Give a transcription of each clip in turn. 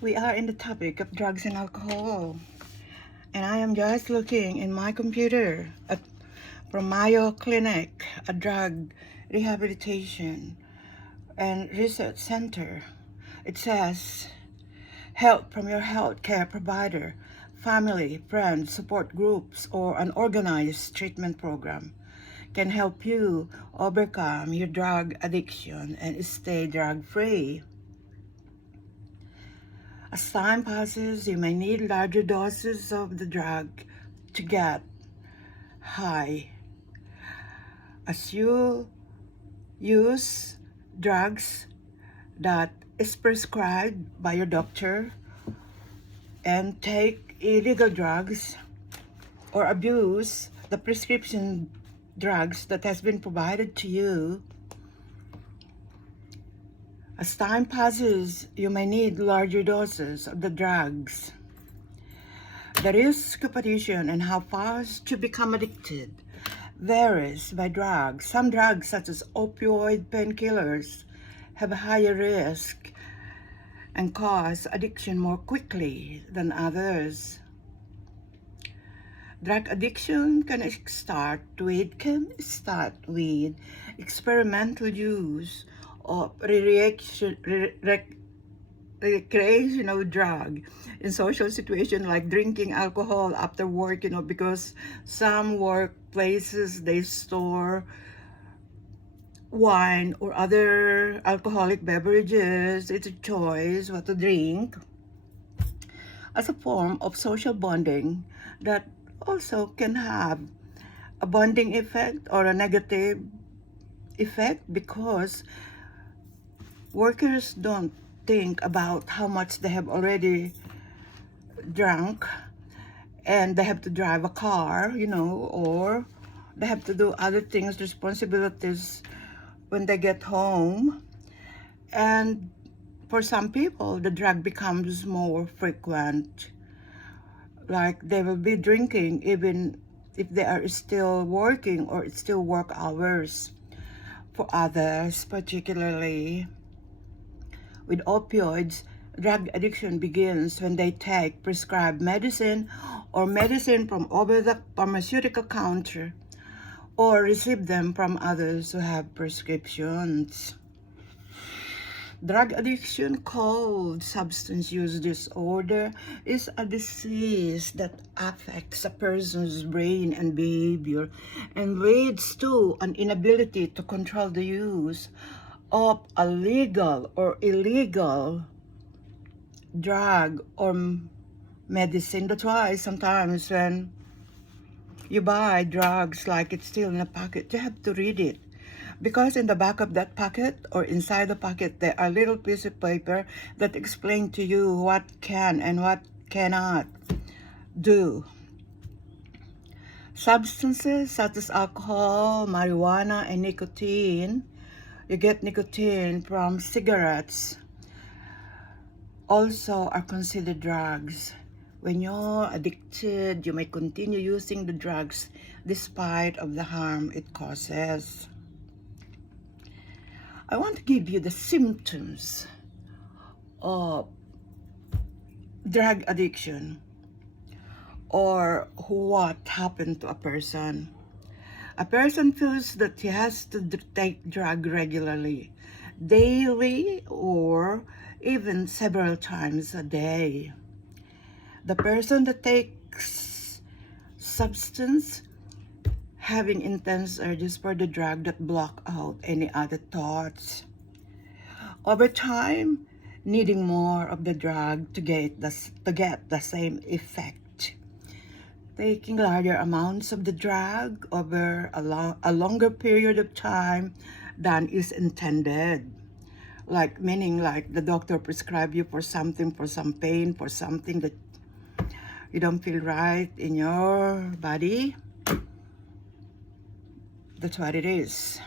We are in the topic of drugs and alcohol, and I am just looking in my computer from Mayo Clinic, a drug rehabilitation and research center. It says, help from your healthcare provider, family, friends, support groups, or an organized treatment program can help you overcome your drug addiction and stay drug-free. As time passes, you may need larger doses of the drug to get high. As you use drugs that is prescribed by your doctor and take illegal drugs or abuse the prescription drugs that has been provided to you, as time passes, you may need larger doses of the drugs. The risk of addiction and how fast you become addicted varies by drug. Some drugs, such as opioid painkillers, have a higher risk and cause addiction more quickly than others. Drug addiction can start with experimental use of recreational drug in social situations like drinking alcohol after work, because some workplaces they store wine or other alcoholic beverages. It's a choice what to drink as a form of social bonding that also can have a bonding effect or a negative effect, because workers don't think about how much they have already drunk and they have to drive a car, or they have to do other things, responsibilities when they get home. And for some people, the drug becomes more frequent. Like they will be drinking even if they are still working or it's still work hours. For others, particularly with opioids, drug addiction begins when they take prescribed medicine or medicine from over the pharmaceutical counter or receive them from others who have prescriptions. Drug addiction, called substance use disorder, is a disease that affects a person's brain and behavior and leads to an inability to control the use of a legal or illegal drug or medicine. That's why sometimes when you buy drugs like it's still in a packet, you have to read it. Because in the back of that packet or inside the packet, there are little pieces of paper that explain to you what can and what cannot do. Substances such as alcohol, marijuana, and nicotine, you get nicotine from cigarettes, also are considered drugs. When you're addicted, you may continue using the drugs despite of the harm it causes. I want to give you the symptoms of drug addiction or what happened to a person. A person feels that he has to take drug regularly, daily or even several times a day. The person that takes substance having intense urges for the drug that block out any other thoughts. Over time, needing more of the drug to get the same effect. Taking larger amounts of the drug over a longer period of time than is intended. Meaning the doctor prescribe you for something, for some pain, for something that you don't feel right in your body. That's what it is.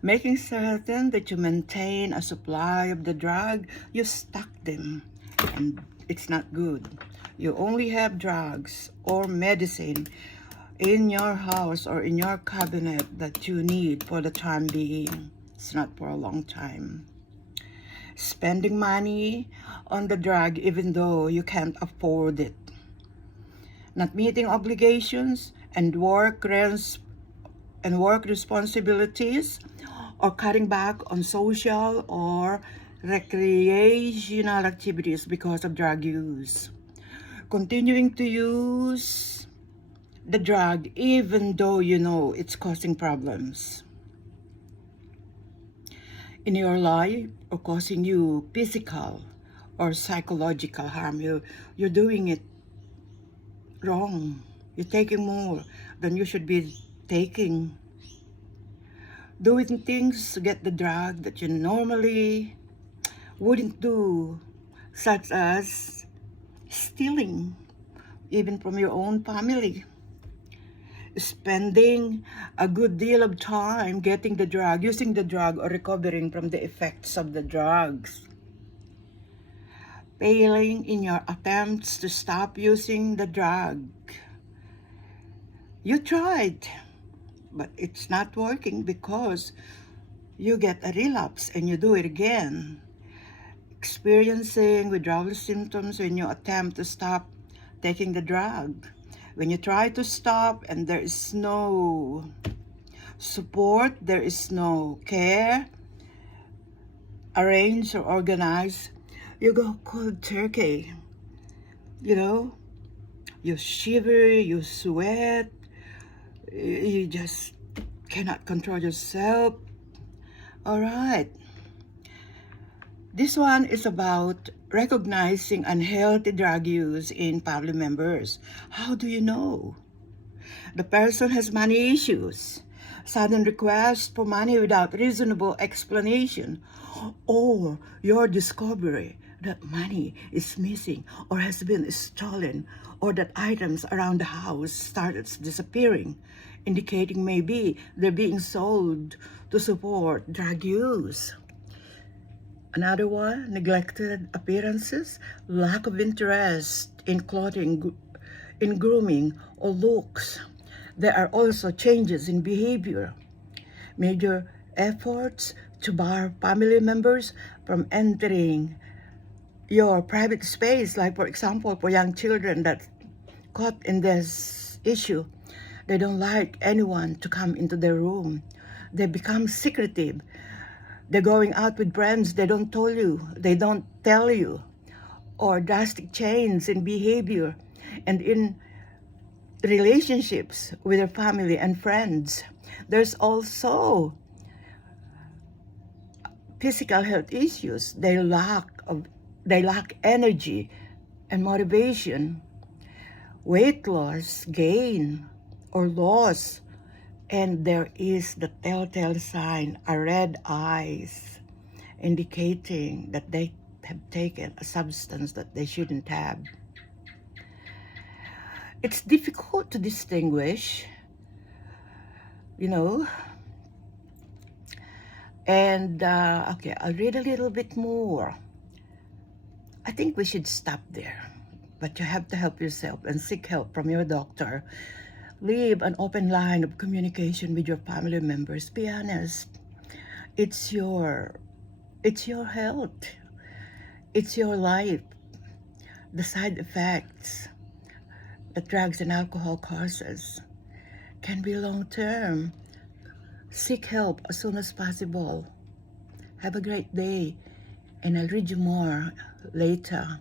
Making certain that you maintain a supply of the drug, you stock them, and it's not good. You only have drugs or medicine in your house or in your cabinet that you need for the time being. It's not for a long time. spending money on the drug even though you can't afford it, not meeting obligations and work responsibilities, or cutting back on social or recreational activities because of drug use. Continuing to use the drug even though you know it's causing problems in your life or causing you physical or psychological harm. You're doing it wrong. You're taking more than you should be taking. Doing things to get the drug that you normally wouldn't do, such as stealing, even from your own family. Spending a good deal of time getting the drug, using the drug, or recovering from the effects of the drugs. Failing in your attempts to stop using the drug. You tried, but it's not working because you get a relapse and you do it again. Experiencing withdrawal symptoms when you attempt to stop taking the drug. When you try to stop and there is no support, there is no care arranged or organized, you go cold turkey. You shiver, you sweat, you just cannot control yourself. All right. This one is about recognizing unhealthy drug use in family members. How do you know? The person has money issues, sudden requests for money without reasonable explanation, or your discovery that money is missing or has been stolen, or that items around the house started disappearing, indicating maybe they're being sold to support drug use. Another one, neglected appearances, lack of interest in clothing, in grooming or looks. There are also changes in behavior. Major efforts to bar family members from entering your private space, like for example, for young children that caught in this issue, they don't like anyone to come into their room. They become secretive. They're going out with friends, they don't tell you, or drastic change in behavior and in relationships with their family and friends. There's also physical health issues. They lack energy and motivation, weight loss, gain or loss. And there is the telltale sign, a red eyes, indicating that they have taken a substance that they shouldn't have. It's difficult to distinguish, And, okay, I'll read a little bit more. I think we should stop there. But you have to help yourself and seek help from your doctor. Leave an open line of communication with your family members. Be honest. It's your health. It's your life. The side effects that drugs and alcohol causes can be long-term. Seek help as soon as possible. Have a great day, and I'll read you more later.